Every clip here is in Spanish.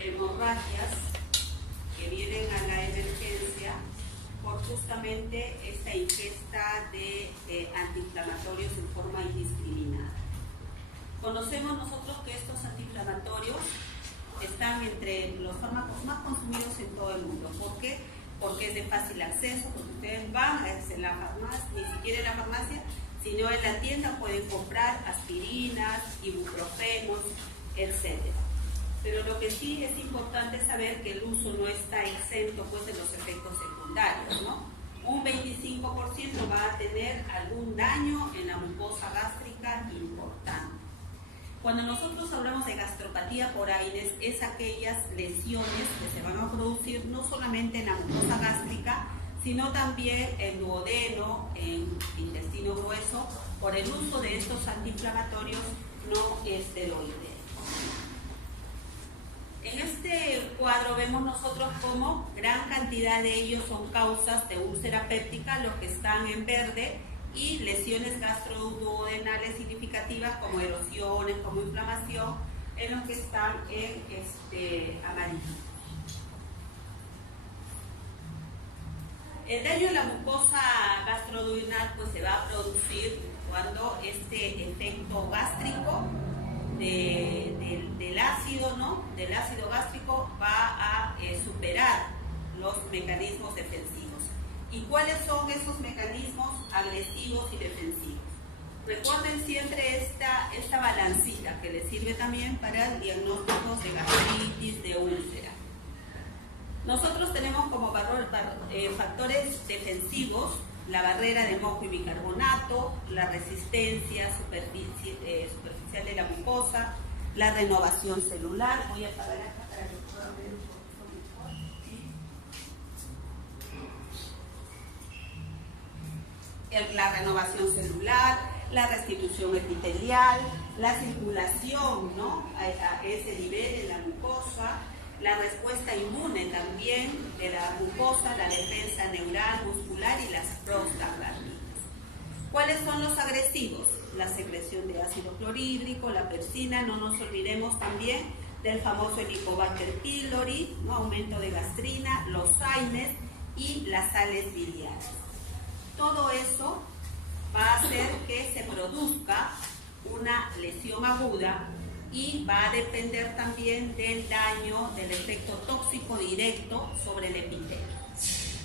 hemorragias que vienen a la emergencia por justamente esta ingesta de antiinflamatorios en forma indiscriminada. Conocemos nosotros que estos antiinflamatorios están entre los fármacos más consumidos en todo el mundo. ¿Por qué? Porque es de fácil acceso, porque ustedes van a la farmacia, ni siquiera en la farmacia, sino en la tienda pueden comprar aspirinas, ibuprofenos, etc. Pero lo que sí es importante saber que el uso no está exento pues, de los efectos secundarios, ¿no? Un 25% va a tener algún daño en la mucosa gástrica importante. Cuando nosotros hablamos de gastropatía por AINES, es aquellas lesiones que se van a producir no solamente en la mucosa gástrica, sino también en duodeno, en intestino grueso, por el uso de estos antiinflamatorios no esteroides. En este cuadro vemos nosotros cómo gran cantidad de ellos son causas de úlcera péptica, los que están en verde, y lesiones gastroduodenales significativas como erosiones, como inflamación, en los que están en amarillo. El daño en la mucosa gastroduodenal pues, se va a producir cuando este efecto gástrico del ácido, ¿no? Del ácido gástrico va a superar los mecanismos defensivos. ¿Y cuáles son esos mecanismos agresivos y defensivos? Recuerden siempre esta balancita que les sirve también para diagnósticos de gastritis, de úlcera. Nosotros tenemos como factores defensivos la barrera de mojo y bicarbonato, la resistencia superficial de la mucosa, la renovación celular. Voy a apagar acá para que puedan ver un poquito mejor. ¿Sí? La renovación celular, la restitución epitelial, la circulación, ¿no? a ese nivel en la mucosa, la respuesta inmune también de la mucosa, la defensa neural, muscular y las prostaglandinas. ¿Cuáles son los agresivos? La secreción de ácido clorhídrico, la pepsina, no nos olvidemos también del famoso Helicobacter pylori, ¿no? Aumento de gastrina, los AINES y las sales biliares. Todo eso va a hacer que se produzca una lesión aguda y va a depender también del daño, del efecto tóxico directo sobre el epitelio.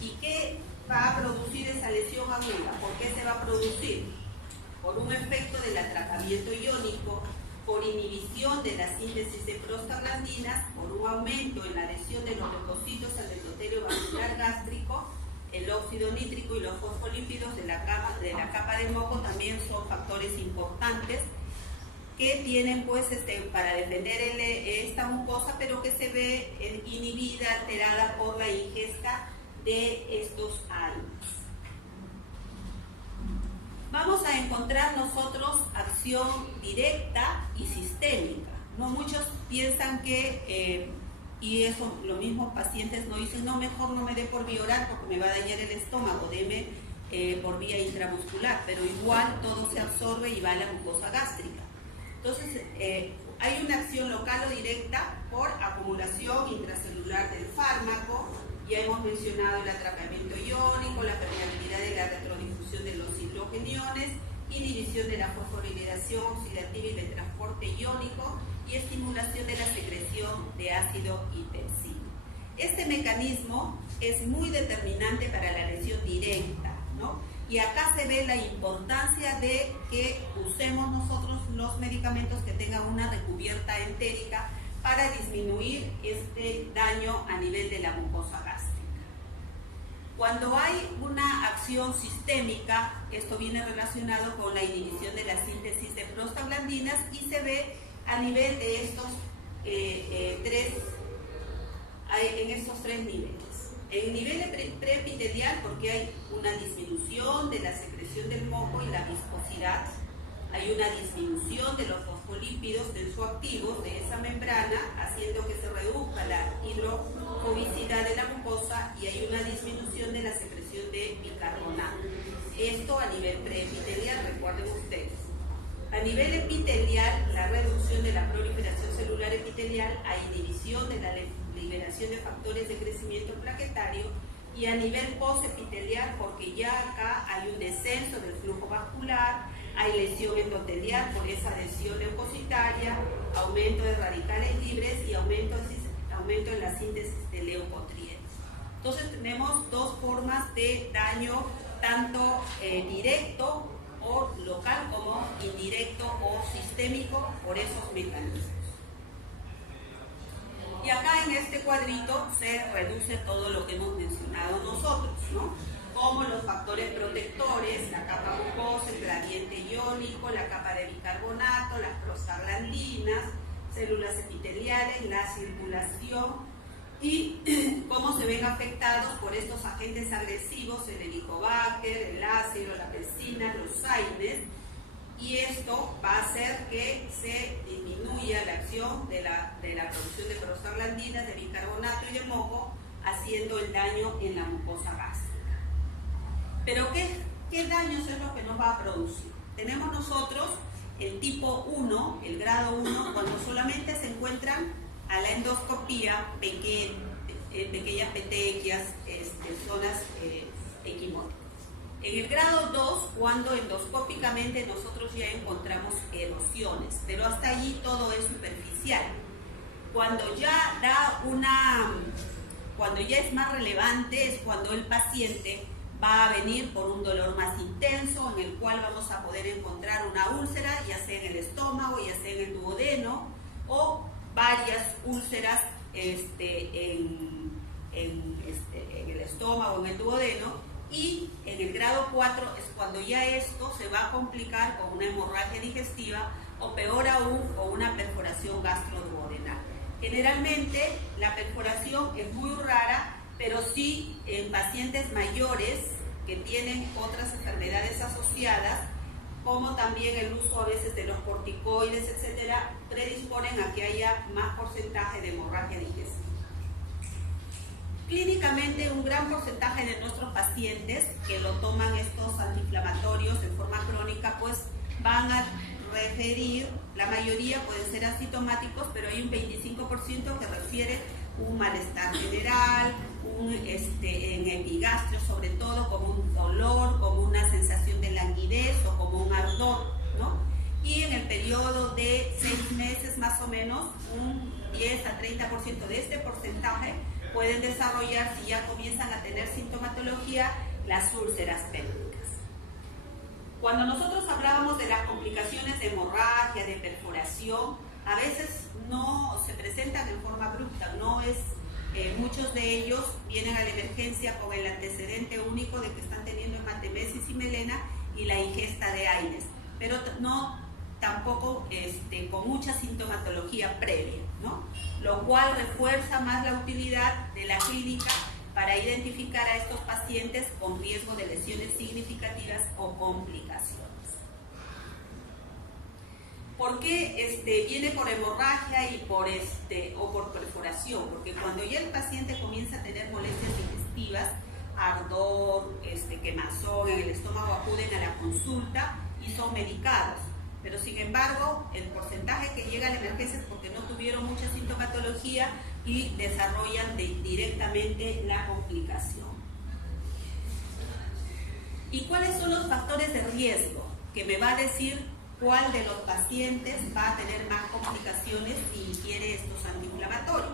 ¿Y qué va a producir esa lesión aguda? ¿Por qué se va a producir? Por un efecto del atrapamiento iónico, por inhibición de la síntesis de prostaglandinas, por un aumento en la adhesión de los leucocitos al endotelio vascular gástrico, el óxido nítrico y los fosfolípidos de la capa de moco también son factores importantes que tienen pues para defender esta mucosa, pero que se ve inhibida, alterada por la ingesta de estos AINES. Vamos a encontrar nosotros acción directa y sistémica, ¿no? Muchos piensan que, y eso los mismos pacientes nos dicen, no, mejor no me dé por vía oral porque me va a dañar el estómago, deme por vía intramuscular, pero igual todo se absorbe y va a la mucosa gástrica. Entonces, hay una acción local o directa por acumulación intracelular del fármaco. Ya hemos mencionado el atrapamiento iónico, la permeabilidad de la retrodifusión de los hidrogeniones, inhibición de la fosforilación oxidativa y de transporte iónico y estimulación de la secreción de ácido y pepsina. Este mecanismo es muy determinante para la lesión directa, ¿no? Y acá se ve la importancia de que usemos nosotros los medicamentos que tengan una recubierta entérica para disminuir este daño a nivel de la mucosa gástrica. Cuando hay una acción sistémica, esto viene relacionado con la inhibición de la síntesis de prostaglandinas y se ve a nivel de estos tres niveles. En nivel preepitelial, porque hay una disminución de la secreción del moco y la viscosidad, hay una disminución de los fosfolípidos tensoactivos de esa membrana, haciendo que se reduzca la hidrofobicidad de la mucosa y hay una disminución de la secreción de bicarbonato. Esto a nivel preepitelial, recuerden ustedes. A nivel epitelial, la reducción de la proliferación celular epitelial a inhibición de la liberación de factores de crecimiento plaquetario, y a nivel postepitelial, porque ya acá hay un descenso del flujo vascular, hay lesión endotelial por esa adhesión leucocitaria, aumento de radicales libres y aumento en la síntesis de leucotrienes. Entonces tenemos dos formas de daño, tanto directo o local como indirecto o sistémico por esos mecanismos. Y acá en este cuadrito se reduce todo lo que hemos mencionado nosotros, ¿no? Como los factores protectores, la capa mucosa, el gradiente iónico, la capa de bicarbonato, las prostaglandinas, células epiteliales, la circulación, y cómo se ven afectados por estos agentes agresivos, el helicobacter, el ácido, la pectina, los AINES, y esto va a hacer que se disminuya la acción de la producción de prostaglandinas, de bicarbonato y de moco, haciendo el daño en la mucosa gástrica. Pero ¿qué daños es lo que nos va a producir? Tenemos nosotros el tipo 1, el grado 1, cuando solamente se encuentran a la endoscopía pequeñas petequias, zonas equimóticas. En el grado 2, cuando endoscópicamente nosotros ya encontramos erosiones, pero hasta allí todo es superficial. Cuando ya es más relevante es cuando el paciente va a venir por un dolor más intenso, en el cual vamos a poder encontrar una úlcera, ya sea en el estómago, ya sea en el duodeno, o varias úlceras en el estómago, en el duodeno. Y en el grado 4 es cuando ya esto se va a complicar con una hemorragia digestiva, o peor aún, con una perforación gastroduodenal. Generalmente la perforación es muy rara, pero sí en pacientes mayores que tienen otras enfermedades asociadas, como también el uso a veces de los corticoides, etcétera, predisponen a que haya más porcentaje de hemorragia digestiva. Clínicamente, un gran porcentaje de nuestros pacientes que lo toman estos antiinflamatorios en forma crónica, pues van a referir, la mayoría pueden ser asintomáticos, pero hay un 25% que refiere un malestar general, en epigastrio sobre todo, como un dolor, como una sensación de languidez o como un ardor, ¿no? Y en el periodo de 6 meses más o menos, un 10 a 30% de este porcentaje pueden desarrollar, si ya comienzan a tener sintomatología, las úlceras pépticas. Cuando nosotros hablábamos de las complicaciones de hemorragia, de perforación, a veces no se presentan en forma abrupta, muchos de ellos vienen a la emergencia con el antecedente único de que están teniendo hematemesis y melena y la ingesta de AINES, pero tampoco con mucha sintomatología previa, ¿no? Lo cual refuerza más la utilidad de la clínica para identificar a estos pacientes con riesgo de lesiones significativas o complicaciones. ¿Por qué viene por hemorragia y o por perforación? Porque cuando ya el paciente comienza a tener molestias digestivas, ardor, quemazón en el estómago, acuden a la consulta y son medicados. Pero sin embargo, el porcentaje que llega a la emergencia es porque no tuvieron mucha sintomatología y desarrollan directamente la complicación. ¿Y cuáles son los factores de riesgo? Que me va a decir cuál de los pacientes va a tener más complicaciones si ingiere estos antiinflamatorios.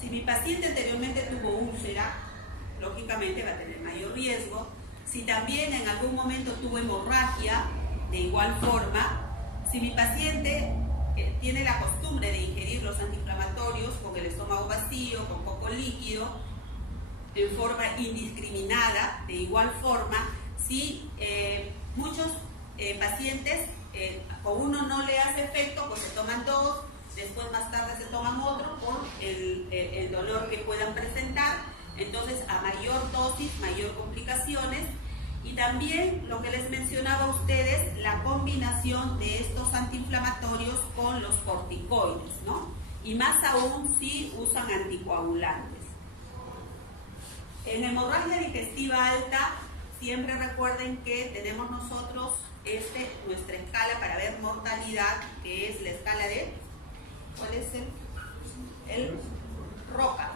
Si mi paciente anteriormente tuvo úlcera, lógicamente va a tener mayor riesgo. Si también en algún momento tuvo hemorragia, de igual forma. Si mi paciente tiene la costumbre de ingerir los antiinflamatorios con el estómago vacío, con poco líquido, en forma indiscriminada, de igual forma, si muchos pacientes con uno no le hace efecto, pues se toman 2, después más tarde se toman otro por el dolor que puedan presentar. Entonces, a mayor dosis, mayor complicaciones. Y también lo que les mencionaba a ustedes, la combinación de estos antiinflamatorios con los corticoides, ¿no? Y más aún si usan anticoagulantes. En hemorragia digestiva alta siempre recuerden que tenemos nosotros nuestra escala para ver mortalidad, que es la escala de, ¿cuál es el ROCA,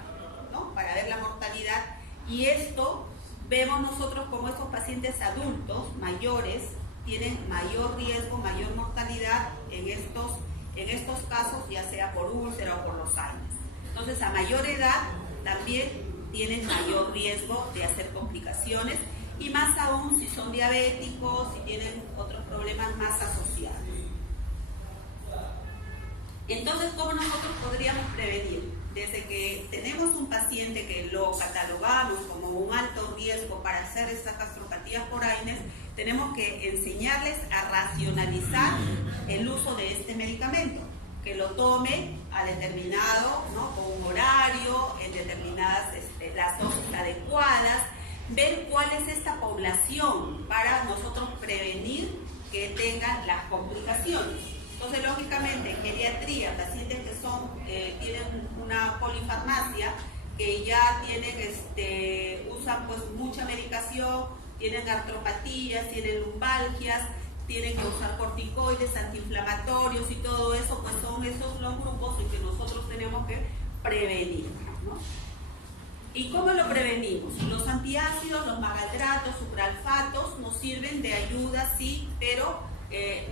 ¿no? Para ver la mortalidad. Y esto vemos nosotros como estos pacientes adultos mayores tienen mayor riesgo, mayor mortalidad en estos casos, ya sea por úlcera o por los años. Entonces, a mayor edad también tienen mayor riesgo de hacer complicaciones, y más aún si son diabéticos, si tienen otros problemas más asociados. Entonces, ¿cómo nosotros podríamos prevenir? Desde que tenemos un paciente que lo catalogamos como un alto riesgo para hacer estas gastropatías por AINES, tenemos que enseñarles a racionalizar el uso de este medicamento, que lo tome a determinado, ¿no? Con un horario, en determinadas las dosis adecuadas, ver cuál es esta población para nosotros prevenir que tengan las complicaciones. Entonces, lógicamente, en geriatría, pacientes que tienen una polifarmacia, que ya tienen, usan pues mucha medicación, tienen artropatías, tienen lumbalgias, tienen que usar corticoides, antiinflamatorios y todo eso, pues son esos los grupos en que nosotros tenemos que prevenir, ¿no? ¿Y cómo lo prevenimos? Los antiácidos, los magaldratos, supralfatos nos sirven de ayuda, sí, pero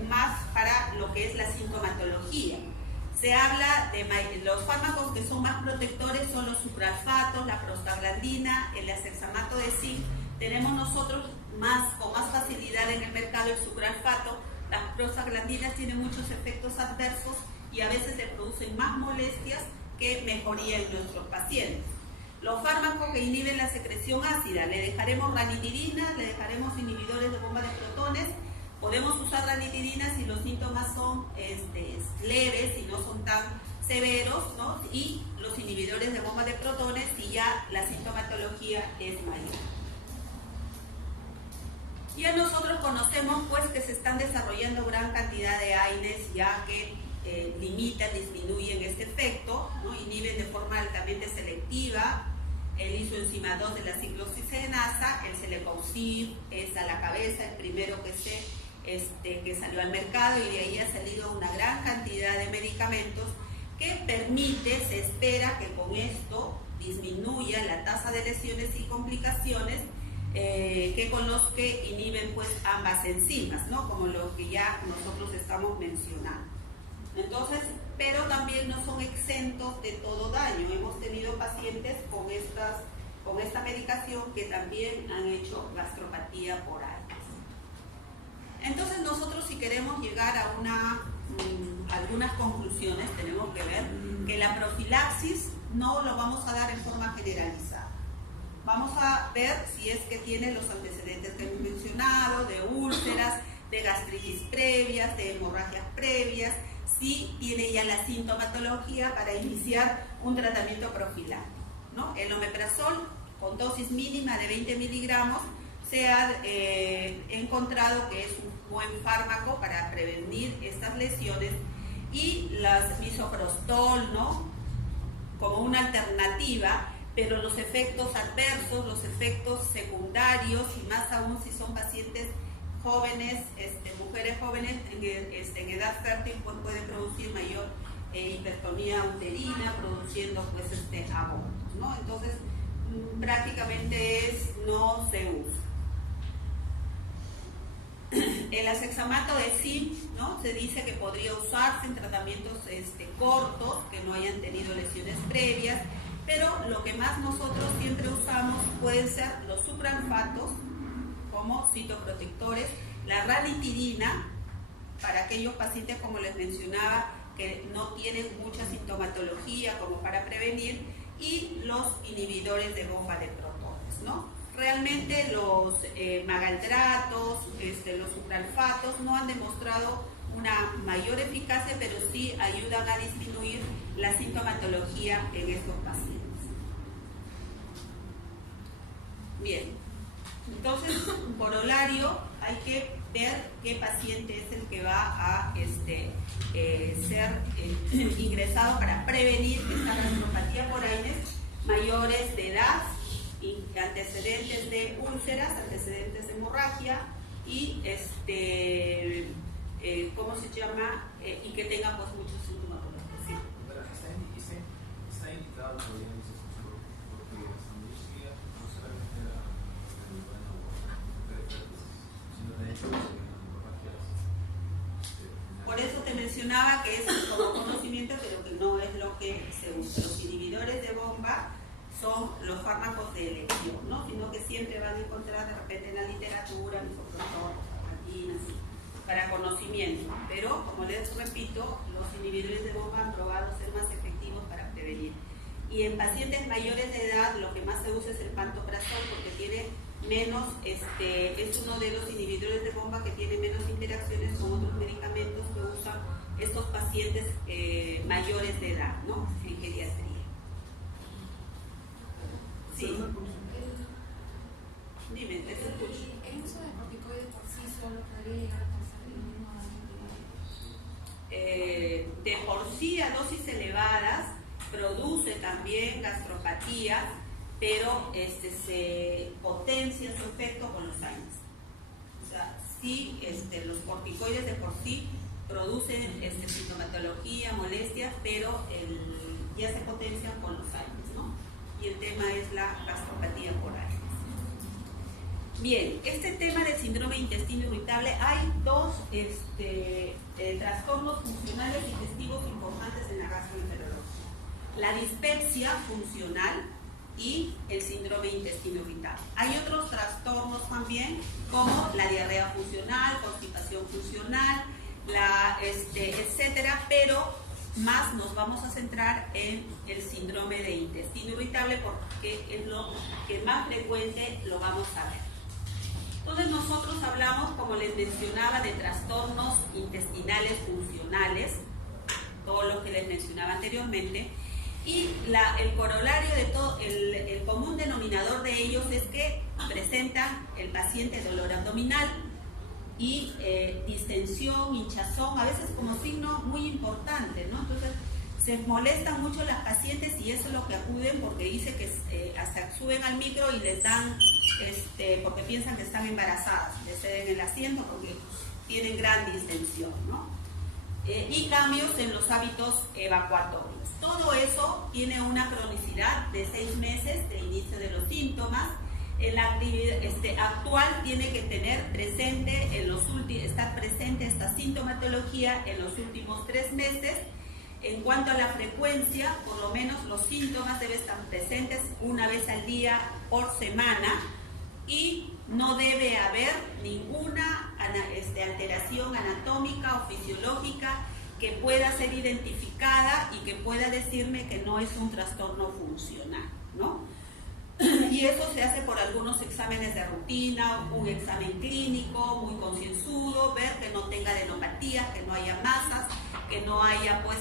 más para lo que es la sintomatología. Se habla de los fármacos que son más protectores son los supralfatos, la prostaglandina, el acexamato de zinc. Tenemos nosotros con más facilidad en el mercado el supralfato. Las prostaglandinas tienen muchos efectos adversos y a veces se producen más molestias que mejoría en nuestros pacientes. Los fármacos que inhiben la secreción ácida, le dejaremos ranitidina, le dejaremos inhibidores de bomba de protones. Podemos usar ranitidina si los síntomas son leves y no son tan severos, ¿no? Y los inhibidores de bomba de protones si ya la sintomatología es mayor. Ya nosotros conocemos pues que se están desarrollando gran cantidad de AINES ya que limitan, disminuyen este efecto, ¿no? Inhiben de forma altamente selectiva el isoenzima 2 de la ciclooxigenasa, el celecoxib es a la cabeza, el primero que salió al mercado, y de ahí ha salido una gran cantidad de medicamentos que se espera que con esto disminuya la tasa de lesiones y complicaciones que con los que inhiben pues ambas enzimas, ¿no? Como lo que ya nosotros estamos mencionando. Entonces, pero también no son exentos de todo daño. Hemos tenido pacientes con esta medicación que también han hecho gastropatía por AINES. Entonces nosotros, si queremos llegar a algunas conclusiones, tenemos que ver que la profilaxis no lo vamos a dar en forma generalizada. Vamos a ver si es que tiene los antecedentes que hemos mencionado, de úlceras, de gastritis previas, de hemorragias previas, si tiene ya la sintomatología para iniciar un tratamiento profiláctico, ¿no? El omeprazol con dosis mínima de 20 miligramos se ha encontrado que es un buen fármaco para prevenir estas lesiones, y las misoprostol, ¿no? Como una alternativa, pero los efectos adversos, los efectos secundarios, y más aún si son pacientes jóvenes, mujeres jóvenes en edad fértil, pues pueden producir mayor hipertonía uterina, produciendo pues abortos, ¿no? Entonces prácticamente no se usa. El acexamato de zinc, ¿no? Se dice que podría usarse en tratamientos cortos, que no hayan tenido lesiones previas, pero lo que más nosotros siempre usamos pueden ser los supralfatos como citoprotectores, la ranitidina para aquellos pacientes, como les mencionaba, que no tienen mucha sintomatología como para prevenir, y los inhibidores de bomba de protones, ¿no? Realmente los magaldratos, los supralfatos no han demostrado una mayor eficacia, pero sí ayudan a disminuir la sintomatología en estos pacientes. Bien, entonces, por horario hay que ver qué paciente es el que va a ser ingresado para prevenir esta gastropatía por AINES: mayores de edad antecedentes de úlceras, antecedentes de hemorragia y ¿cómo se llama? Y que tenga pues muchos síntomas. Sí. Pero está indicado todavía en ese futuro, porque la industria no solamente era sino de hecho por eso te mencionaba que es como conocimiento, pero que no es lo que se usa. Los inhibidores de bomba son los fármacos de elección, ¿no? Sino que siempre van a encontrar de repente en la literatura, aquí, para conocimiento. Pero, como les repito, los inhibidores de bomba han probado ser más efectivos para prevenir. Y en pacientes mayores de edad, lo que más se usa es el pantoprazol, porque tiene menos, es uno de los inhibidores de bomba que tiene menos interacciones con otros medicamentos que usan estos pacientes mayores de edad, ¿no? En geriatría. Sí. Dime, te escucho. ¿El uso de corticoides por sí solo podría llegar a causar de por sí a dosis elevadas produce también gastropatías, pero se potencia su efecto con los años. O sea, sí, los corticoides de por sí producen sintomatología, molestias, pero ya se potencian con los años, ¿no? Y el tema es la gastropatía por años. Bien, este tema del síndrome de intestino irritable, hay dos trastornos funcionales digestivos importantes en la gastroenterología: la dispepsia funcional y el síndrome de intestino irritable. Hay otros trastornos también, como la diarrea funcional, constipación funcional, etcétera, pero más nos vamos a centrar en el síndrome de intestino irritable porque es lo que más frecuente lo vamos a ver. Entonces nosotros hablamos, como les mencionaba, de trastornos intestinales funcionales, todo lo que les mencionaba anteriormente, y el corolario de todo, el común denominador de ellos es que presentan el paciente dolor abdominal y distensión, hinchazón, a veces como signo muy importante, ¿no? Entonces se molestan mucho las pacientes y eso es lo que acuden, porque dice que hasta suben al micro y les dan, porque piensan que están embarazadas, les ceden el asiento porque tienen gran distensión, ¿no? Y cambios en los hábitos evacuatorios. Todo eso tiene una cronicidad de 6 meses de inicio de los síntomas. En la actividad actual tiene que tener presente, estar presente esta sintomatología en los últimos 3 meses. En cuanto a la frecuencia, por lo menos los síntomas deben estar presentes una vez al día por semana y no debe haber ninguna alteración anatómica o fisiológica que pueda ser identificada y que pueda decirme que no es un trastorno funcional, ¿no? Y eso se hace por algunos exámenes de rutina, un examen clínico muy concienzudo, ver que no tenga adenopatías, que no haya masas, que no haya pues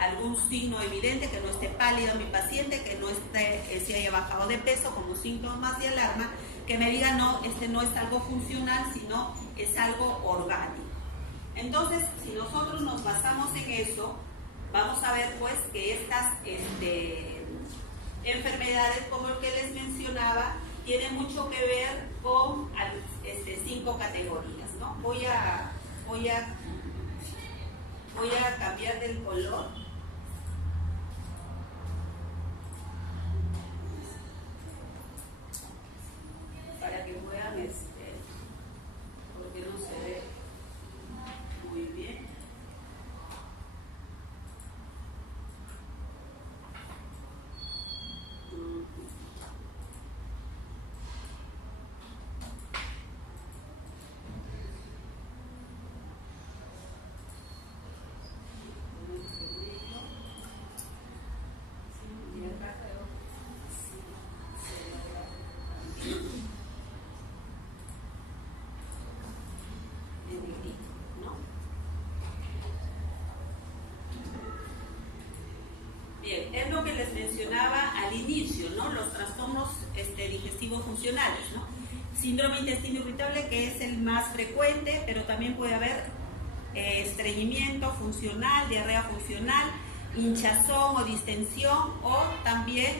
algún signo evidente, que no esté pálido mi paciente, que no esté, si haya bajado de peso como síntomas de alarma, que me diga no, no es algo funcional, sino es algo orgánico. Entonces, si nosotros nos basamos en eso, vamos a ver pues que estas enfermedades, como el que les mencionaba, tienen mucho que ver con 5 categorías, ¿no? Voy a cambiar del color. Para que puedan, porque no se ve muy bien. Bien, es lo que les mencionaba al inicio, ¿no? Los trastornos digestivos funcionales, ¿no? Síndrome de intestino irritable, que es el más frecuente, pero también puede haber estreñimiento funcional, diarrea funcional, hinchazón o distensión, o también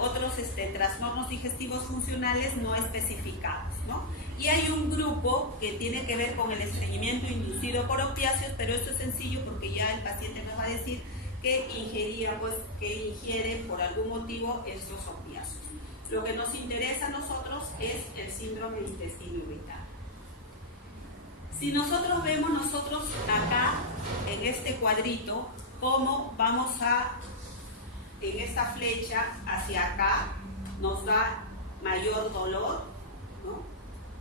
otros trastornos digestivos funcionales no especificados, ¿no? Y hay un grupo que tiene que ver con el estreñimiento inducido por opiáceos, pero esto es sencillo porque ya el paciente me va a decir que ingiere por algún motivo estos opiáceos. Lo que nos interesa a nosotros es el síndrome de intestino irritable. Si nosotros vemos acá en este cuadrito cómo vamos en esta flecha hacia acá, nos da mayor dolor, ¿no?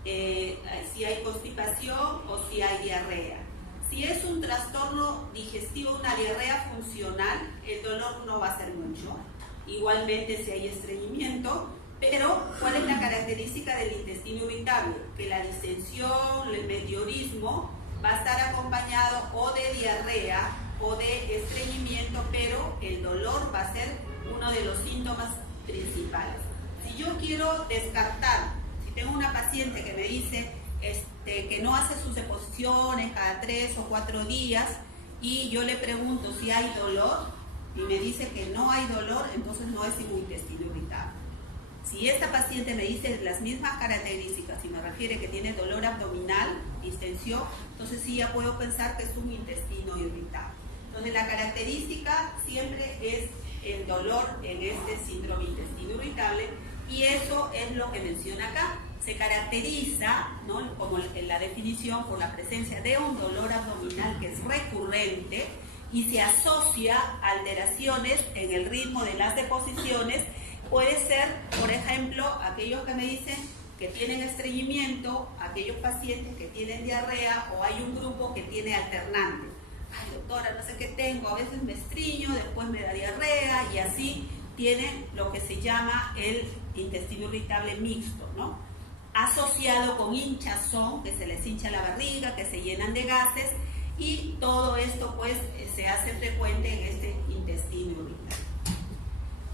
Si hay constipación o si hay diarrea. Si es un trastorno digestivo, una diarrea funcional, el dolor no va a ser mucho. Igualmente si hay estreñimiento, pero ¿cuál es la característica del intestino irritable? Que la distensión, el meteorismo va a estar acompañado o de diarrea o de estreñimiento, pero el dolor va a ser uno de los síntomas principales. Si yo quiero descartar, si tengo una paciente que me dice que no hace sus deposiciones cada 3 o 4 días y yo le pregunto si hay dolor y me dice que no hay dolor, entonces no es un intestino irritable. Si esta paciente me dice las mismas características y me refiere que tiene dolor abdominal, distensión, entonces sí ya puedo pensar que es un intestino irritable. Entonces la característica siempre es el dolor en este síndrome de intestino irritable y eso es lo que menciona acá. Se caracteriza, ¿no?, como en la definición, por la presencia de un dolor abdominal que es recurrente y se asocia a alteraciones en el ritmo de las deposiciones. Puede ser, por ejemplo, aquellos que me dicen que tienen estreñimiento, aquellos pacientes que tienen diarrea o hay un grupo que tiene alternante. Ay, doctora, no sé qué tengo, a veces me estreño, después me da diarrea y así tienen lo que se llama el intestino irritable mixto, ¿no? Asociado con hinchazón, que se les hincha la barriga, que se llenan de gases y todo esto pues se hace frecuente en este intestino irritable.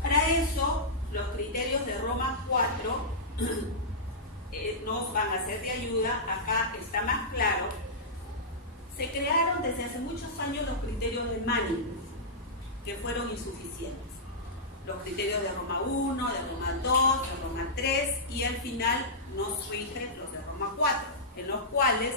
Para eso, los criterios de Roma 4 nos van a ser de ayuda. Acá está más claro. Se crearon desde hace muchos años los criterios de Manning, que fueron insuficientes. Los criterios de Roma 1, de Roma 2, de Roma 3 y al final nos rigen los de Roma 4, en los cuales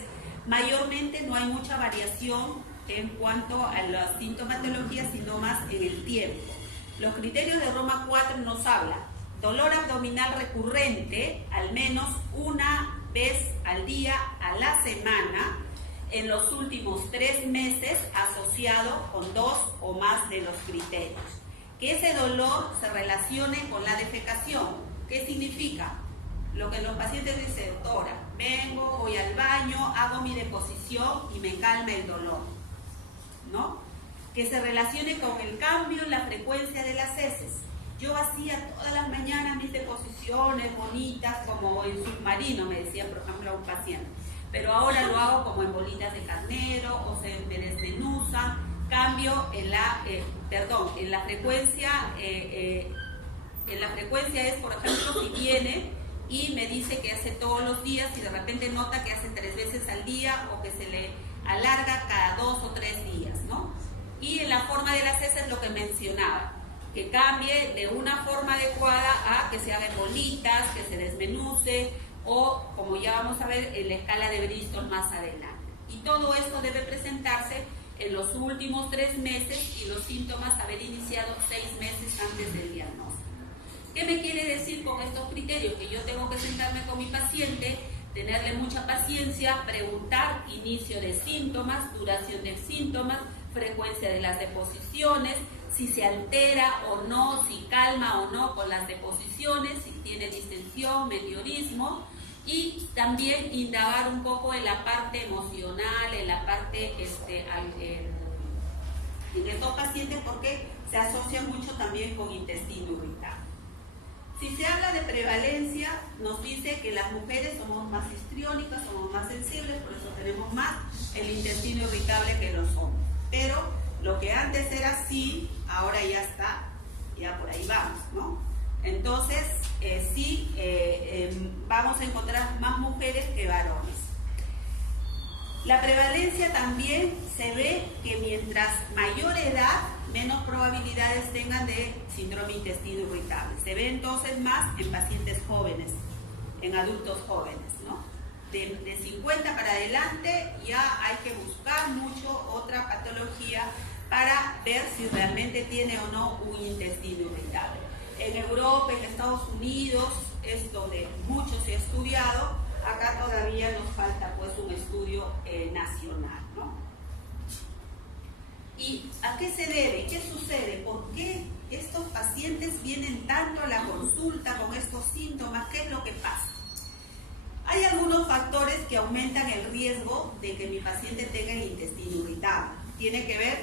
mayormente no hay mucha variación en cuanto a la sintomatología, sino más en el tiempo. Los criterios de Roma 4 nos hablan dolor abdominal recurrente, al menos una vez al día a la semana, en los últimos 3 meses, asociado con 2 o más de los criterios. Que ese dolor se relacione con la defecación. ¿Qué significa? Lo que los pacientes dicen, doctora, vengo, voy al baño, hago mi deposición y me calma el dolor, ¿no? Que se relacione con el cambio en la frecuencia de las heces. Yo hacía todas las mañanas mis deposiciones bonitas, como en submarino, me decía, por ejemplo, a un paciente. Pero ahora lo hago como en bolitas de carnero o se me desmenuzan. Cambio en la frecuencia. En la frecuencia es, por ejemplo, si viene y me dice que hace todos los días y de repente nota que hace 3 veces al día o que se le alarga cada 2 o 3 días, ¿no? Y en la forma de las heces lo que mencionaba, que cambie de una forma adecuada a que se hagan bolitas, que se desmenuce o, como ya vamos a ver, en la escala de Bristol más adelante. Y todo esto debe presentarse en los últimos 3 meses y los síntomas haber iniciado 6 meses antes del diagnóstico. ¿Qué me quiere decir con estos criterios? Que yo tengo que sentarme con mi paciente, tenerle mucha paciencia, preguntar inicio de síntomas, duración de síntomas, frecuencia de las deposiciones, si se altera o no, si calma o no con las deposiciones, si tiene distensión, meteorismo, y también indagar un poco en la parte emocional, en la parte en estos pacientes, porque se asocia mucho también con intestino irritable. Si se habla de prevalencia, nos dice que las mujeres somos más histriónicas, somos más sensibles, por eso tenemos más el intestino irritable que los hombres. Pero lo que antes era así, ahora ya está, ya por ahí vamos, ¿no? Entonces, vamos a encontrar más mujeres que varones. La prevalencia también se ve que mientras mayor edad menos probabilidades tengan de síndrome intestino irritable. Se ve entonces más en pacientes jóvenes, en adultos jóvenes, ¿no? De 50 para adelante ya hay que buscar mucho otra patología para ver si realmente tiene o no un intestino irritable. En Europa, en Estados Unidos, es donde mucho se ha estudiado. Acá todavía nos falta pues un estudio nacional, ¿no? ¿Y a qué se debe? ¿Qué sucede? ¿Por qué estos pacientes vienen tanto a la consulta con estos síntomas? ¿Qué es lo que pasa? Hay algunos factores que aumentan el riesgo de que mi paciente tenga el intestino irritable. Tiene que ver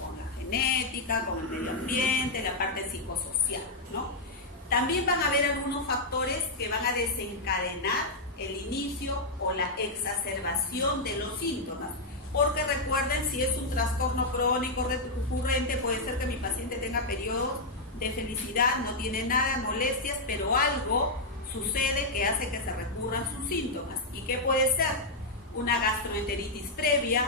con la genética, con el medio ambiente, la parte psicosocial, ¿no? También van a haber algunos factores que van a desencadenar el inicio o la exacerbación de los síntomas. Porque recuerden, si es un trastorno crónico recurrente, puede ser que mi paciente tenga periodos de felicidad, no tiene nada, molestias, pero algo sucede que hace que se recurran sus síntomas. ¿Y qué puede ser? Una gastroenteritis previa,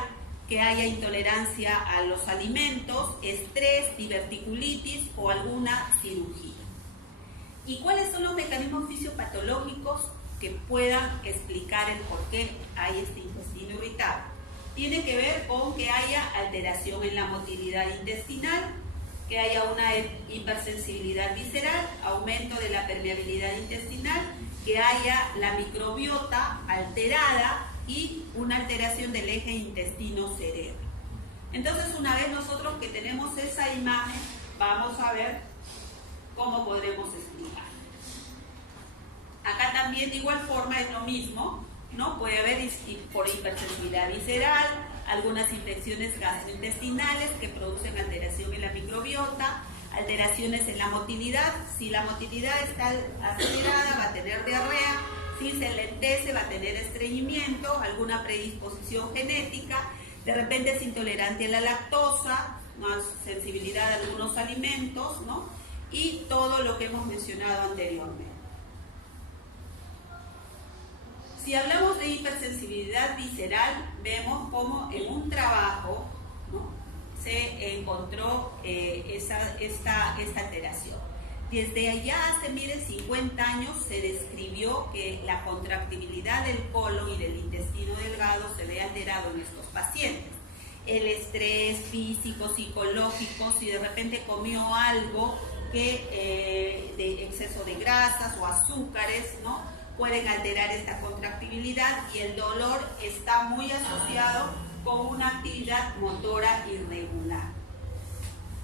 que haya intolerancia a los alimentos, estrés, diverticulitis o alguna cirugía. ¿Y cuáles son los mecanismos fisiopatológicos que puedan explicar el por qué hay este intestino irritable? Tiene que ver con que haya alteración en la motilidad intestinal, que haya una hipersensibilidad visceral, aumento de la permeabilidad intestinal, que haya la microbiota alterada y una alteración del eje intestino-cerebro. Entonces, una vez nosotros que tenemos esa imagen, vamos a ver cómo podremos explicar. Acá también de igual forma es lo mismo, ¿no? Puede haber por hipersensibilidad visceral, algunas infecciones gastrointestinales que producen alteración en la microbiota, alteraciones en la motilidad. Si la motilidad está acelerada, va a tener diarrea. Si se lentece, va a tener estreñimiento, alguna predisposición genética. De repente es intolerante a la lactosa, más sensibilidad a algunos alimentos, ¿no? Y todo lo que hemos mencionado anteriormente. Si hablamos de hipersensibilidad visceral, vemos cómo en un trabajo, ¿no?, se encontró esta alteración. Desde allá hace, miren, 50 años se describió que la contractibilidad del colon y del intestino delgado se ve alterado en estos pacientes. El estrés físico, psicológico, si de repente comió algo que de exceso de grasas o azúcares, ¿no?, pueden alterar esta contractibilidad, y el dolor está muy asociado con una actividad motora irregular.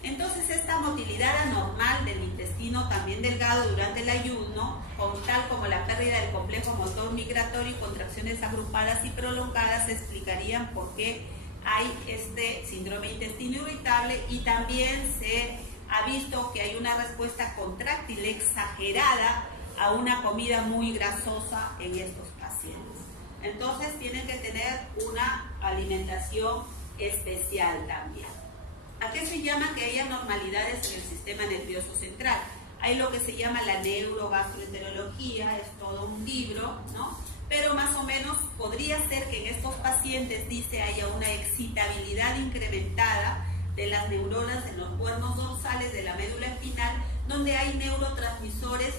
Entonces, esta motilidad anormal del intestino también delgado durante el ayuno, tal como la pérdida del complejo motor migratorio y contracciones agrupadas y prolongadas, explicarían por qué hay este síndrome de intestino irritable. Y también se ha visto que hay una respuesta contráctil exagerada a una comida muy grasosa en estos pacientes. Entonces tienen que tener una alimentación especial también. ¿A qué se llama que hay anormalidades en el sistema nervioso central? Hay lo que se llama la neurogastroenterología, es todo un libro, ¿no? Pero más o menos podría ser que en estos pacientes, dice, haya una excitabilidad incrementada de las neuronas en los cuernos dorsales de la médula espinal, donde hay neurotransmisores,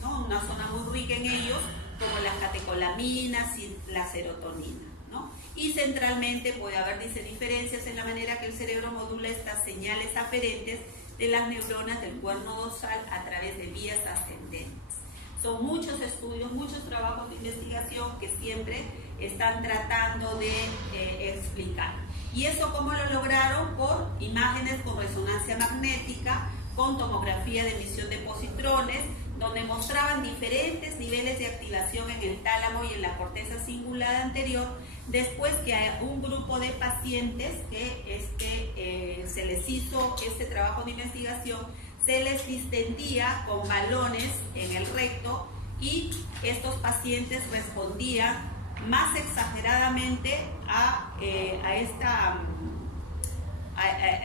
¿no?, una zona muy rica en ellos, como las catecolaminas y la serotonina, ¿no? Y centralmente puede haber, dice, diferencias en la manera que el cerebro modula estas señales aferentes de las neuronas del cuerno dorsal a través de vías ascendentes. Son muchos estudios, muchos trabajos de investigación que siempre están tratando de explicar. ¿Y eso cómo lo lograron? Por imágenes con resonancia magnética, con tomografía de emisión de positrones, donde mostraban diferentes niveles de activación en el tálamo y en la corteza cingulada anterior, después que a un grupo de pacientes que se les hizo este trabajo de investigación, se les distendía con balones en el recto, y estos pacientes respondían más exageradamente a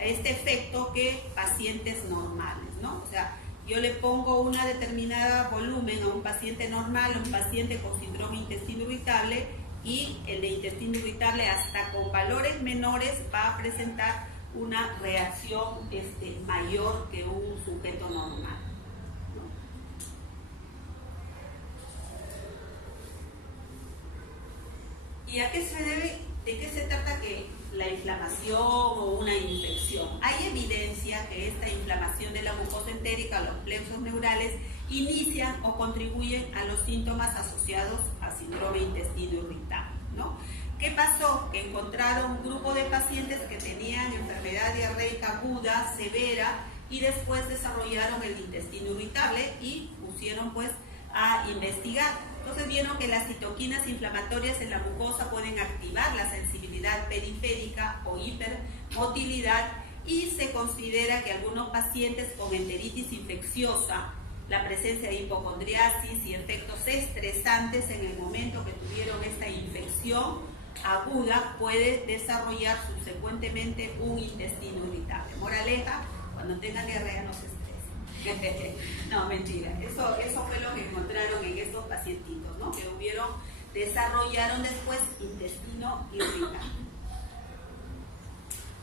este efecto que pacientes normales, ¿no? O sea, yo le pongo una determinada volumen a un paciente normal, a un paciente con síndrome intestino irritable, y el de intestino irritable hasta con valores menores va a presentar una reacción mayor que un sujeto normal, ¿no? ¿Y a qué se debe? ¿De qué se trata que la inflamación o una infección? Hay evidencia que esta inflamación de la mucosa entérica, los plexos neurales, inician o contribuyen a los síntomas asociados a síndrome intestino irritable, ¿no? ¿Qué pasó? Que encontraron un grupo de pacientes que tenían enfermedad diarreica aguda, severa, y después desarrollaron el intestino irritable y pusieron pues a investigar. Entonces vieron que las citoquinas inflamatorias en la mucosa pueden activar la sensibilidad periférica o hipermotilidad, y se considera que algunos pacientes con enteritis infecciosa, la presencia de hipocondriasis y efectos estresantes en el momento que tuvieron esta infección aguda, puede desarrollar subsecuentemente un intestino irritable. Moraleja, cuando tengan diarrea no se estresen. No, mentira. Eso fue lo que encontraron en estos pacientitos, ¿no? Que desarrollaron después intestino irritable.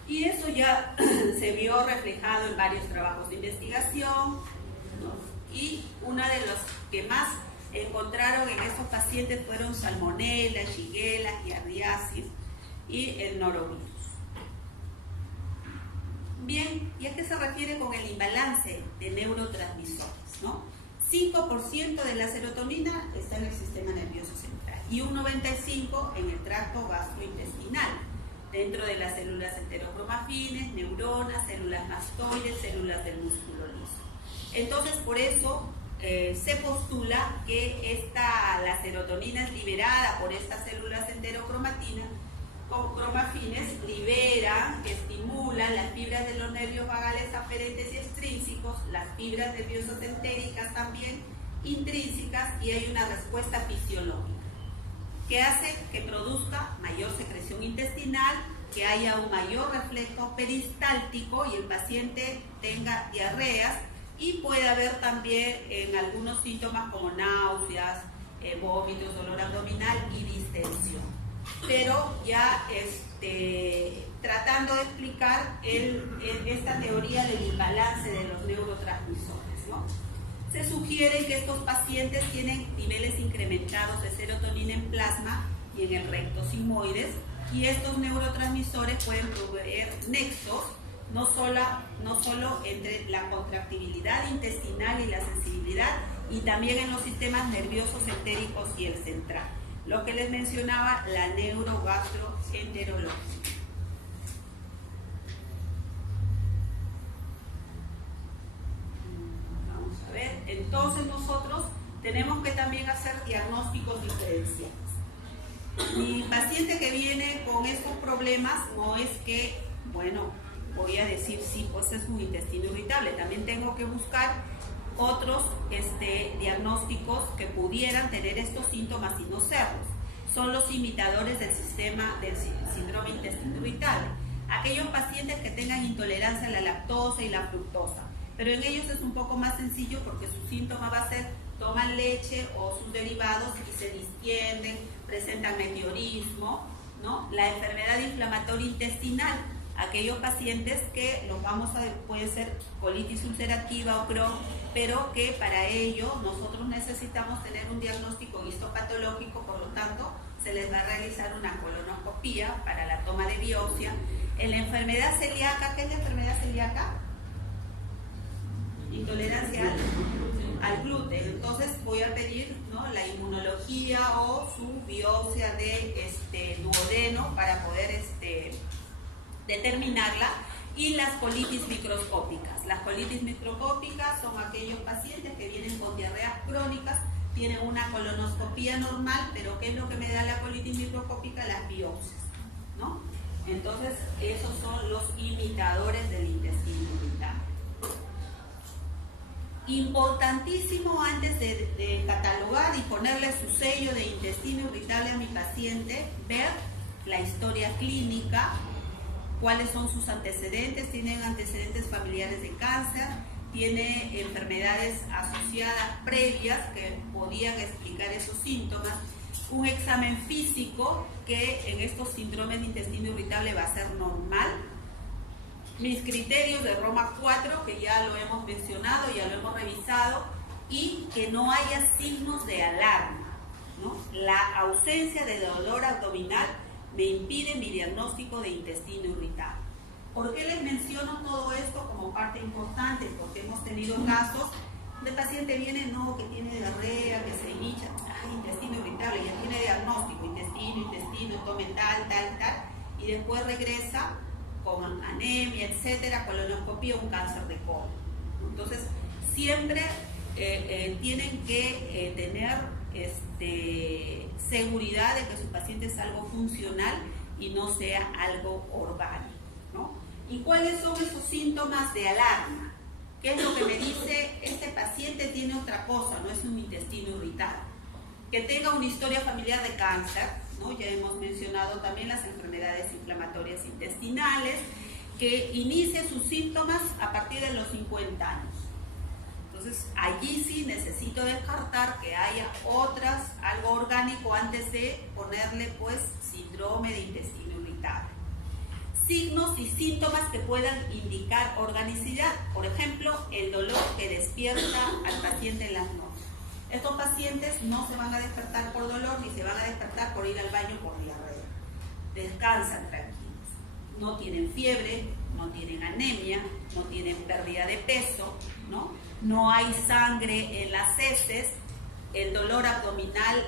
Y eso ya se vio reflejado en varios trabajos de investigación, ¿no? Y una de los que más encontraron en estos pacientes fueron salmonella, shigella, giardiasis y el norovirus. Bien, ¿y a qué se refiere con el imbalance de neurotransmisores, ¿no? 5% de la serotonina está en el sistema nervioso central y un 95% en el tracto gastrointestinal, dentro de las células enterocromafines, neuronas, células mastoides, células del músculo liso. Entonces, por eso se postula que la serotonina es liberada por estas células enterocromafines, liberan, estimulan las fibras de los nervios vagales aferentes y extrínsecos, las fibras nerviosas entéricas también intrínsecas, y hay una respuesta fisiológica que hace que produzca mayor secreción intestinal, que haya un mayor reflejo peristáltico y el paciente tenga diarreas, y puede haber también en algunos síntomas como náuseas, vómitos, dolor abdominal y distensión. Pero ya tratando de explicar esta teoría del imbalance de los neurotransmisores, ¿no? Se sugiere que estos pacientes tienen niveles incrementados de serotonina en plasma y en el recto sigmoides, y estos neurotransmisores pueden proveer nexos no solo entre la contractibilidad intestinal y la sensibilidad, y también en los sistemas nerviosos entéricos y el central. Lo que les mencionaba, la neurogastroenterología. Vamos a ver, entonces nosotros tenemos que también hacer diagnósticos diferenciales. Mi paciente que viene con estos problemas no es que, bueno, voy a decir, sí, pues es un intestino irritable. También tengo que buscar otros diagnósticos que pudieran tener estos síntomas y no serlos. Son los imitadores del sistema del síndrome intestino irritable. Aquellos pacientes que tengan intolerancia a la lactosa y la fructosa. Pero en ellos es un poco más sencillo porque su síntoma va a ser: toman leche o sus derivados y se distienden, presentan meteorismo, ¿no? La enfermedad inflamatoria intestinal. Aquellos pacientes que puede ser colitis ulcerativa o Crohn, pero que para ello nosotros necesitamos tener un diagnóstico histopatológico, por lo tanto se les va a realizar una colonoscopía para la toma de biopsia. En la enfermedad celíaca, ¿qué es la enfermedad celíaca? Intolerancia al gluten. Entonces voy a pedir, ¿no?, la inmunología o su biopsia de duodeno para poder determinarla, y las colitis microscópicas. Las colitis microscópicas son aquellos pacientes que vienen con diarreas crónicas, tienen una colonoscopía normal, pero ¿qué es lo que me da la colitis microscópica? Las biopsias, ¿no? Entonces, esos son los imitadores del intestino irritable. Importantísimo, antes de catalogar y ponerle su sello de intestino irritable a mi paciente, ver la historia clínica, cuáles son sus antecedentes. Tienen antecedentes familiares de cáncer, tiene enfermedades asociadas previas que podían explicar esos síntomas, un examen físico que en estos síndromes de intestino irritable va a ser normal, mis criterios de Roma 4, que ya lo hemos mencionado, ya lo hemos revisado, y que no haya signos de alarma, ¿no? La ausencia de dolor abdominal me impide mi diagnóstico de intestino irritable. ¿Por qué les menciono todo esto como parte importante? Porque hemos tenido casos de paciente viene, no, que tiene diarrea, que se hincha, intestino irritable, ya tiene diagnóstico, intestino, tome tal, y después regresa con anemia, etcétera, colonoscopia, un cáncer de colon. Entonces, siempre tienen que tener seguridad de que su paciente es algo funcional y no sea algo orgánico, ¿no? ¿Y cuáles son esos síntomas de alarma? ¿Qué es lo que me dice? Este paciente tiene otra cosa, no es un intestino irritable. Que tenga una historia familiar de cáncer, ¿no? Ya hemos mencionado también las enfermedades inflamatorias intestinales, que inicie sus síntomas a partir de los 50 años. Entonces, allí sí necesito descartar que haya algo orgánico antes de ponerle, pues, síndrome de intestino irritable. Signos y síntomas que puedan indicar organicidad, por ejemplo, el dolor que despierta al paciente en las noches. Estos pacientes no se van a despertar por dolor ni se van a despertar por ir al baño por diarrea. Descansan tranquilos. No tienen fiebre, no tienen anemia, no tienen pérdida de peso, ¿no? No hay sangre en las heces. El dolor abdominal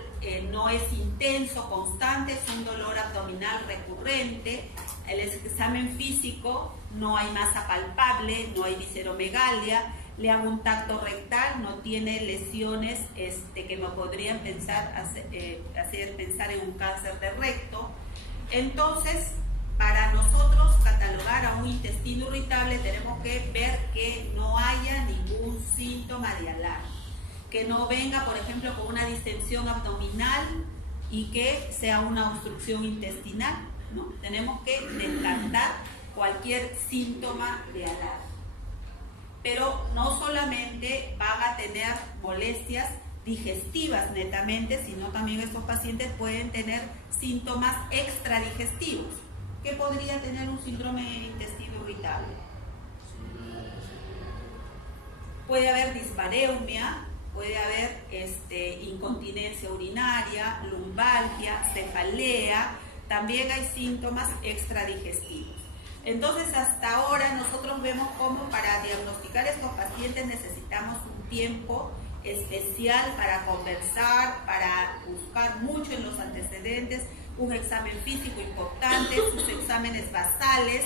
no es intenso, constante, es un dolor abdominal recurrente. El examen físico, no hay masa palpable, no hay visceromegalia, le hago un tacto rectal, no tiene lesiones que me podrían hacer pensar en un cáncer de recto. Entonces, para nosotros catalogar a un intestino irritable tenemos que ver que no haya ningún síntoma de alarma. Que no venga, por ejemplo, con una distensión abdominal y que sea una obstrucción intestinal, ¿no? Tenemos que descartar cualquier síntoma de alarma. Pero no solamente van a tener molestias digestivas netamente, sino también estos pacientes pueden tener síntomas extradigestivos. ¿Qué podría tener un síndrome de intestino irritable? Puede haber dispareumia, puede haber incontinencia urinaria, lumbalgia, cefalea, también hay síntomas extradigestivos. Entonces, hasta ahora nosotros vemos cómo para diagnosticar estos pacientes necesitamos un tiempo especial para conversar, para buscar mucho en los antecedentes, un examen físico importante, sus exámenes basales,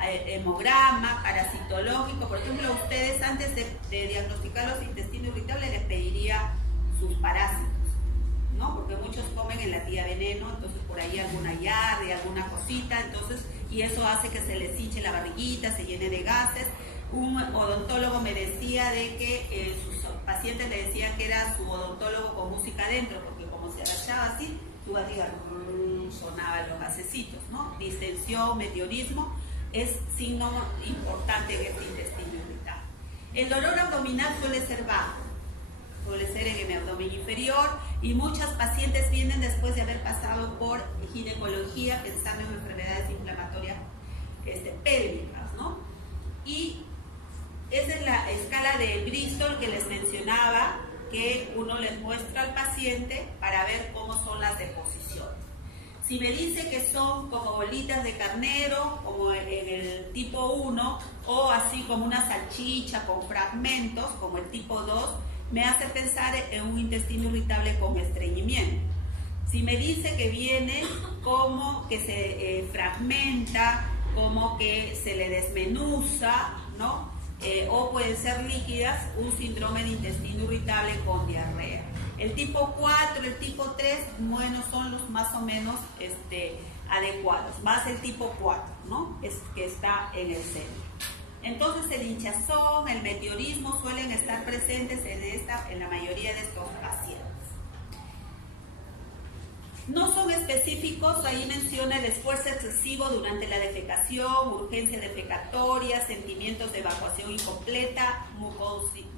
hemograma, parasitológico. Por ejemplo, ustedes antes de diagnosticar los intestinos irritables les pediría sus parásitos, ¿no? Porque muchos comen en la tía veneno, entonces por ahí alguna yardia, alguna cosita, entonces, y eso hace que se les hinche la barriguita, se llene de gases. Un odontólogo me decía de que sus pacientes le decían que era su odontólogo con música adentro, porque como se agachaba así, su barriga sonaban los gasecitos, ¿no? Distensión, meteorismo, es signo importante de este intestino irritable. El dolor abdominal suele ser bajo, suele ser en el abdomen inferior, y muchas pacientes vienen después de haber pasado por ginecología pensando en enfermedades inflamatorias pélvicas, ¿no? Y esa es la escala de Bristol que les mencionaba, que uno les muestra al paciente para ver cómo son las deposiciones. Si me dice que son como bolitas de carnero, como en el tipo 1, o así como una salchicha con fragmentos, como el tipo 2, me hace pensar en un intestino irritable con estreñimiento. Si me dice que viene como que se fragmenta, como que se le desmenuza, ¿no? O pueden ser líquidas, un síndrome de intestino irritable con diarrea. El tipo 4, el tipo 3, bueno, son los más o menos adecuados, más el tipo 4, ¿no? Que está en el centro. Entonces el hinchazón, el meteorismo suelen estar presentes en la mayoría de estos pacientes. No son específicos, ahí menciona el esfuerzo excesivo durante la defecación, urgencia defecatoria, sentimientos de evacuación incompleta,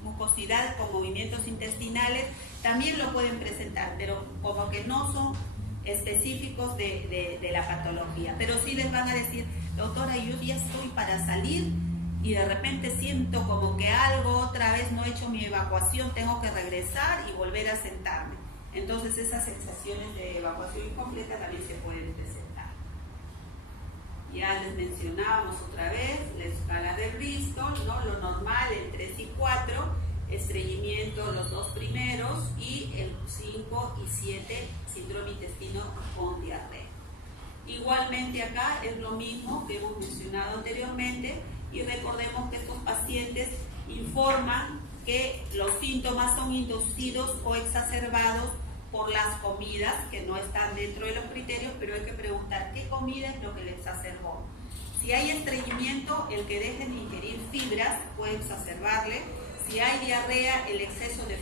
mucosidad con movimientos intestinales, también lo pueden presentar, pero como que no son específicos de la patología, pero sí les van a decir, doctora, yo ya estoy para salir y de repente siento como que algo, otra vez no he hecho mi evacuación, tengo que regresar y volver a sentarme. Entonces esas sensaciones de evacuación incompleta también se pueden presentar. Ya les mencionábamos otra vez la escala de Bristol, ¿no? Lo normal, el 3 y 4, estreñimiento los 2 primeros, y el 5 y 7, síndrome intestino con diarrea. Igualmente acá es lo mismo que hemos mencionado anteriormente, y recordemos que estos pacientes informan que los síntomas son inducidos o exacerbados por las comidas que no están dentro de los criterios, pero hay que preguntar qué comida es lo que le exacerbó. Si hay estreñimiento, el que dejen de ingerir fibras puede exacerbarle. Si hay diarrea, el exceso de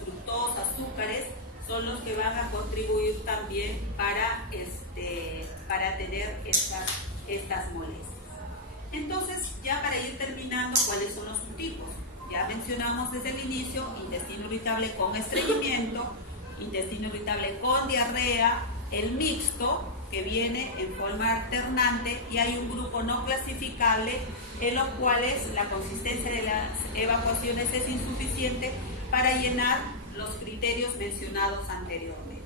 fructosa, azúcares, son los que van a contribuir también para tener estas molestias. Entonces, ya para ir terminando, ¿cuáles son los subtipos? Ya mencionamos desde el inicio: intestino irritable con estreñimiento, intestino irritable con diarrea, el mixto, que viene en forma alternante, y hay un grupo no clasificable en los cuales la consistencia de las evacuaciones es insuficiente para llenar los criterios mencionados anteriormente.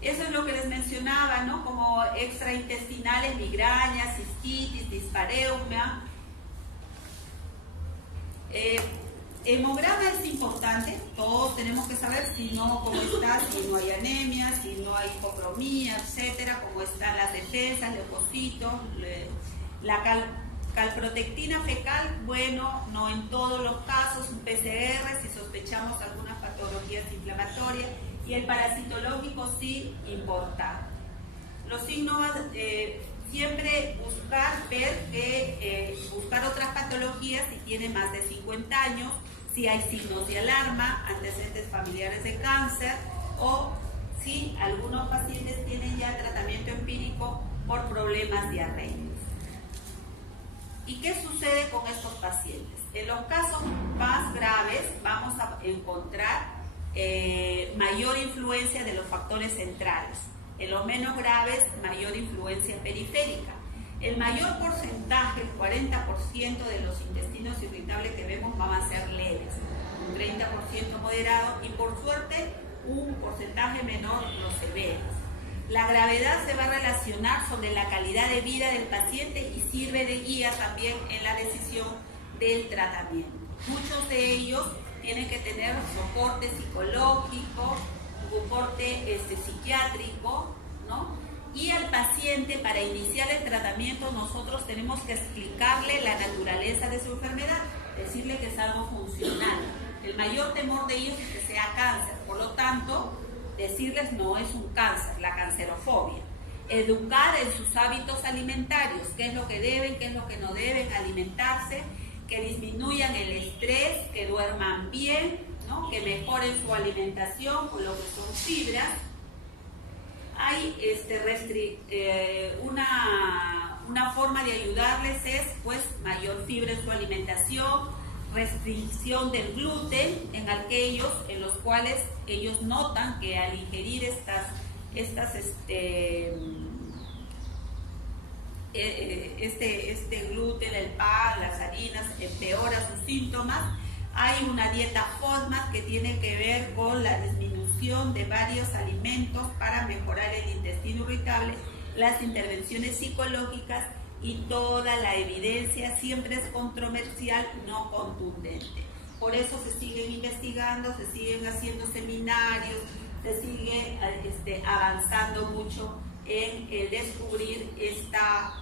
Eso es lo que les mencionaba, ¿no? Como extraintestinales, migrañas, cistitis, dispareunia. Hemograma es importante, todos tenemos que saber si no, cómo está, si no hay anemia, si no hay hipocromía, etcétera, cómo están las defensas, leucocitos, la calprotectina fecal, bueno, no en todos los casos, un PCR si sospechamos algunas patologías inflamatorias, y el parasitológico sí importante. Los signos, siempre buscar otras patologías si tiene más de 50 años, si hay signos de alarma, antecedentes familiares de cáncer, o si algunos pacientes tienen ya tratamiento empírico por problemas diarreicos. ¿Y qué sucede con estos pacientes? En los casos más graves vamos a encontrar mayor influencia de los factores centrales. En los menos graves, mayor influencia periférica. El mayor porcentaje, el 40% de los intestinos irritables que vemos van a ser leves, un 30% moderado, y por suerte un porcentaje menor los severos. La gravedad se va a relacionar sobre la calidad de vida del paciente y sirve de guía también en la decisión del tratamiento. Muchos de ellos tienen que tener soporte psicológico, soporte psiquiátrico, ¿no? Y al paciente, para iniciar el tratamiento, nosotros tenemos que explicarle la naturaleza de su enfermedad, decirle que es algo funcional. El mayor temor de ellos es que sea cáncer, por lo tanto, decirles no es un cáncer, la cancerofobia. Educar en sus hábitos alimentarios, qué es lo que deben, qué es lo que no deben alimentarse, que disminuyan el estrés, que duerman bien, ¿no? Que mejoren su alimentación con lo que son fibras. Hay una forma de ayudarles es pues mayor fibra en su alimentación, restricción del gluten en aquellos en los cuales ellos notan que al ingerir este gluten, el pan, las harinas, empeora sus síntomas. Hay una dieta FODMAP que tiene que ver con la disminución de varios alimentos para mejorar el intestino irritable, las intervenciones psicológicas, y toda la evidencia siempre es controversial, no contundente. Por eso se siguen investigando, se siguen haciendo seminarios, se sigue avanzando mucho en descubrir esta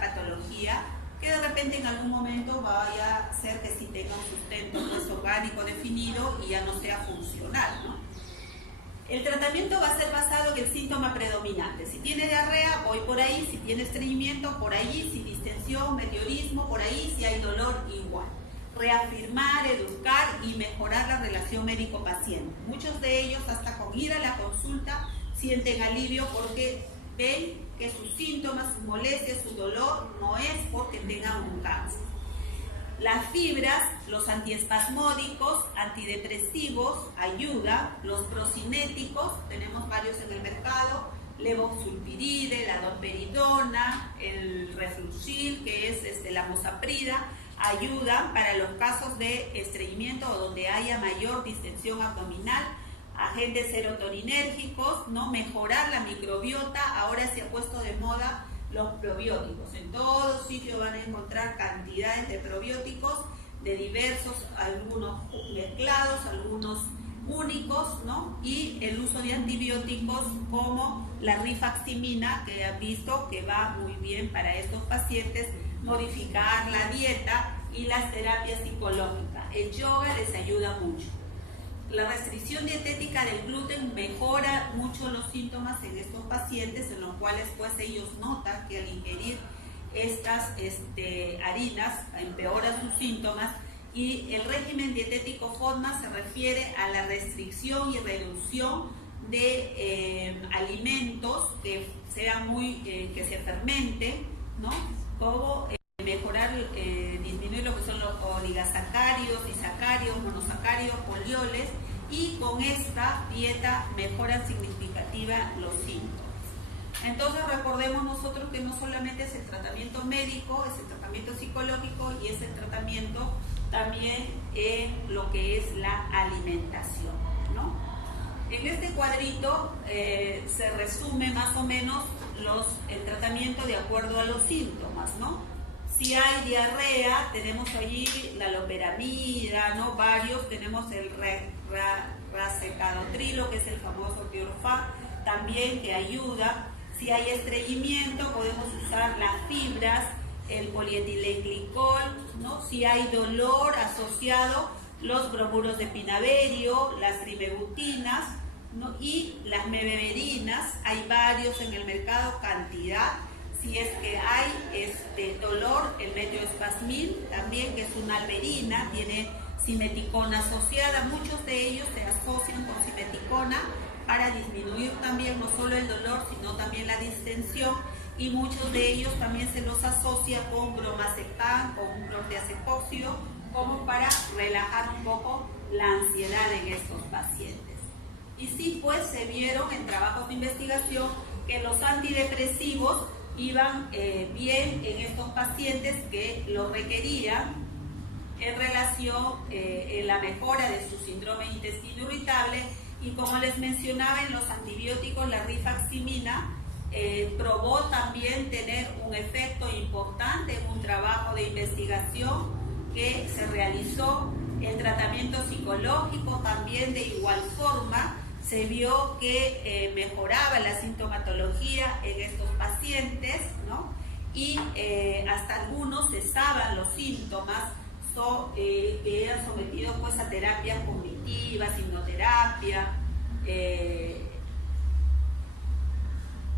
patología, que de repente en algún momento vaya a ser que sí tenga un sustento más orgánico definido y ya no sea funcional, ¿no? El tratamiento va a ser basado en el síntoma predominante. Si tiene diarrea, voy por ahí; si tiene estreñimiento, por ahí; si distensión, meteorismo, por ahí; si hay dolor, igual. Reafirmar, educar y mejorar la relación médico-paciente. Muchos de ellos, hasta con ir a la consulta, sienten alivio porque ven que sus síntomas, sus molestias, su dolor no es porque tengan un cáncer. Las fibras, los antiespasmódicos, antidepresivos ayudan, los procinéticos, tenemos varios en el mercado, levosulpiride, la domperidona, el refluxil, que es la mosaprida, ayudan para los casos de estreñimiento o donde haya mayor distensión abdominal, agentes serotoninérgicos, ¿no? Mejorar la microbiota. Ahora se ha puesto de moda los probióticos. En todos sitios van a encontrar cantidades de probióticos de diversos, algunos mezclados, algunos únicos, ¿no? Y el uso de antibióticos como la rifaximina, que han visto que va muy bien para estos pacientes, modificar la dieta y las terapias psicológicas. El yoga les ayuda mucho. La restricción dietética del gluten mejora mucho los síntomas en estos pacientes, en los cuales pues ellos notan que al ingerir estas harinas empeoran sus síntomas. Y el régimen dietético FODMAP se refiere a la restricción y reducción de alimentos que sean que se fermenten, ¿no? Como mejorar, disminuir lo que son los oligosacáridos, disacáridos, monosacáridos, polioles, y con esta dieta mejoran significativa los síntomas. Entonces recordemos nosotros que no solamente es el tratamiento médico, es el tratamiento psicológico y es el tratamiento también en lo que es la alimentación, ¿no? En este cuadrito se resume más o menos el tratamiento de acuerdo a los síntomas, ¿no? Si hay diarrea, tenemos allí la loperamida, ¿no? Varios, tenemos el racecadotrilo, que es el famoso Tiorfan, también que ayuda. Si hay estreñimiento, podemos usar las fibras, el polietilenglicol, ¿no? Si hay dolor asociado, los bromuros de pinaverio, las trimebutinas, ¿no? Y las mebeberinas, hay varios en el mercado, cantidad. Si es que hay dolor, el metroespasmil también, que es una alberina, tiene simeticona asociada. Muchos de ellos se asocian con simeticona para disminuir también no solo el dolor, sino también la distensión, y muchos de ellos también se los asocia con bromazepam, con proteazepóxido, como para relajar un poco la ansiedad en estos pacientes. Y sí, pues se vieron en trabajos de investigación que los antidepresivos iban bien en estos pacientes que lo requerían en relación en la mejora de su síndrome de intestino irritable. Y como les mencionaba, en los antibióticos, la rifaximina probó también tener un efecto importante en un trabajo de investigación que se realizó. El tratamiento psicológico también, de igual forma, se vio que mejoraba la sintomatología en estos pacientes, ¿no? Y hasta algunos cesaban los síntomas que eran sometidos pues a terapias cognitivas, hipnoterapia.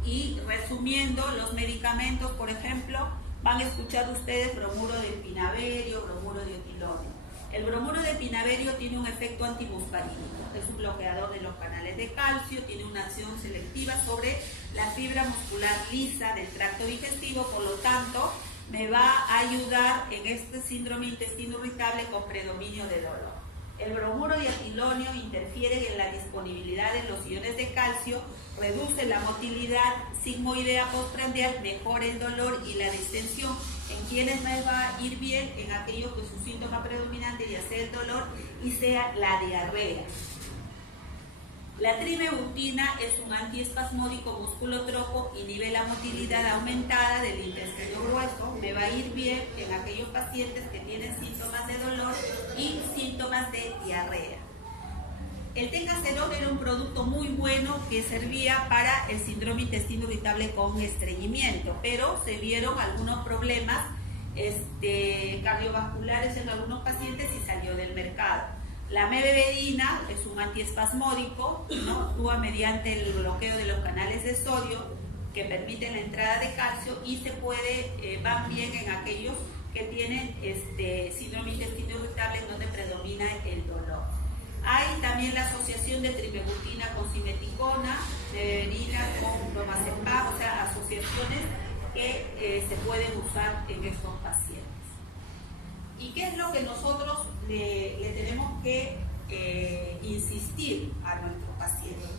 Y resumiendo, los medicamentos, por ejemplo, van a escuchar ustedes bromuro de pinaverio, bromuro de etilonio. El bromuro de pinaverio tiene un efecto antimuscarínico, es un bloqueador de los canales de calcio, tiene una acción selectiva sobre la fibra muscular lisa del tracto digestivo, por lo tanto, me va a ayudar en este síndrome de intestino irritable con predominio de dolor. El bromuro de etilonio interfiere en la disponibilidad de los iones de calcio, reduce la motilidad sigmoidea postprandial, mejora el dolor y la distensión. En quienes me va a ir bien, en aquellos que su síntoma predominante ya sea el dolor y sea la diarrea. La trimebutina es un antiespasmódico musculotropo, inhibe la motilidad aumentada del intestino grueso. Me va a ir bien en aquellos pacientes que tienen síntomas de dolor y síntomas de diarrea. El tecaserol era un producto muy bueno que servía para el síndrome intestino irritable con estreñimiento, pero se vieron algunos problemas cardiovasculares en algunos pacientes y salió del mercado. La mebeverina es un antiespasmódico, ¿no? Actúa mediante el bloqueo de los canales de sodio que permiten la entrada de calcio y se van bien en aquellos que tienen síndrome intestino irritable donde predomina el dolor. Hay también la asociación de trimebutina con simeticona, mebeverina con bromazepam, o sea, asociaciones que se pueden usar en estos pacientes. ¿Y qué es lo que nosotros le tenemos que insistir a nuestros pacientes?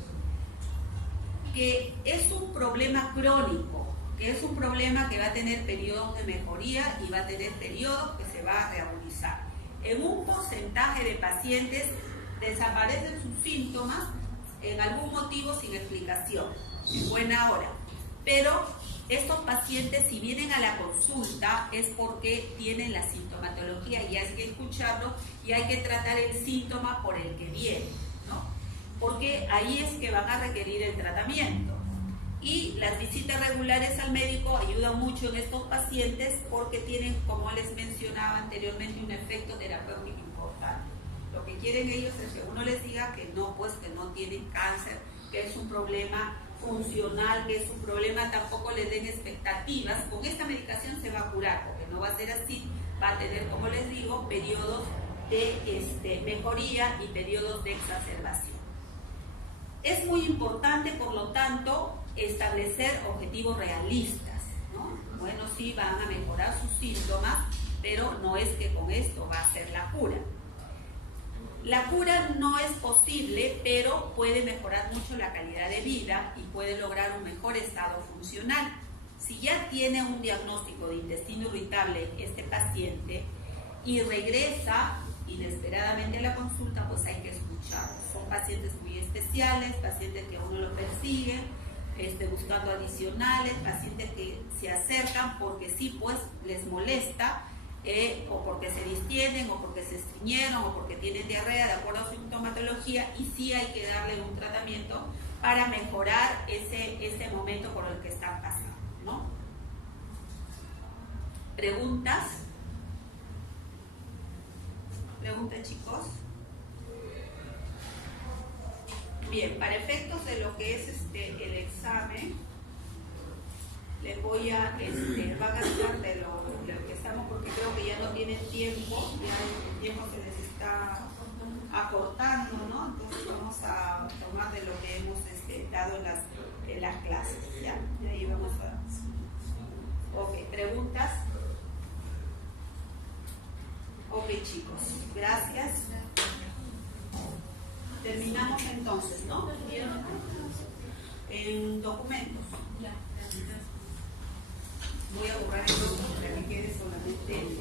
que es un problema crónico, que es un problema que va a tener periodos de mejoría y va a tener periodos que se va a reagudizar. En un porcentaje de pacientes desaparecen sus síntomas en algún motivo sin explicación, en buena hora. Pero estos pacientes, si vienen a la consulta, es porque tienen la sintomatología y hay que escucharlo y hay que tratar el síntoma por el que viene, ¿no? Porque ahí es que van a requerir el tratamiento. Y las visitas regulares al médico ayudan mucho en estos pacientes porque tienen, como les mencionaba anteriormente, un efecto terapéutico importante. Lo que quieren ellos es que uno les diga que no, pues que no tienen cáncer, que es un problema funcional, que es un problema, tampoco les den expectativas. Con esta medicación se va a curar, porque no va a ser así, va a tener, como les digo, periodos de mejoría y periodos de exacerbación. Es muy importante, por lo tanto, establecer objetivos realistas, ¿no? Bueno, sí van a mejorar sus síntomas, pero no es que con esto va a ser la cura. La cura no es posible, pero puede mejorar mucho la calidad de vida y puede lograr un mejor estado funcional. Si ya tiene un diagnóstico de intestino irritable este paciente y regresa inesperadamente a la consulta, pues hay que escucharlo. Son pacientes muy especiales, pacientes que a uno lo persiguen, buscando adicionales, pacientes que se acercan porque sí, pues les molesta, o porque se distienden, o porque se estreñieron, o porque tienen diarrea de acuerdo a su sintomatología, y sí hay que darle un tratamiento para mejorar ese momento por el que están pasando, ¿no? ¿Preguntas? ¿Preguntas, chicos? Bien, para efectos de lo que es el examen, les voy a, van a estar de lo que estamos, porque creo que ya no tienen tiempo, ya el tiempo se les está acortando, ¿no? Entonces vamos a tomar de lo que hemos dado en las clases, ¿ya? Y ahí vamos a... Ok, ¿preguntas? Ok, chicos, gracias. Terminamos entonces, ¿no? ¿Vieron? En documentos. Voy a borrar el grupo para que quede solamente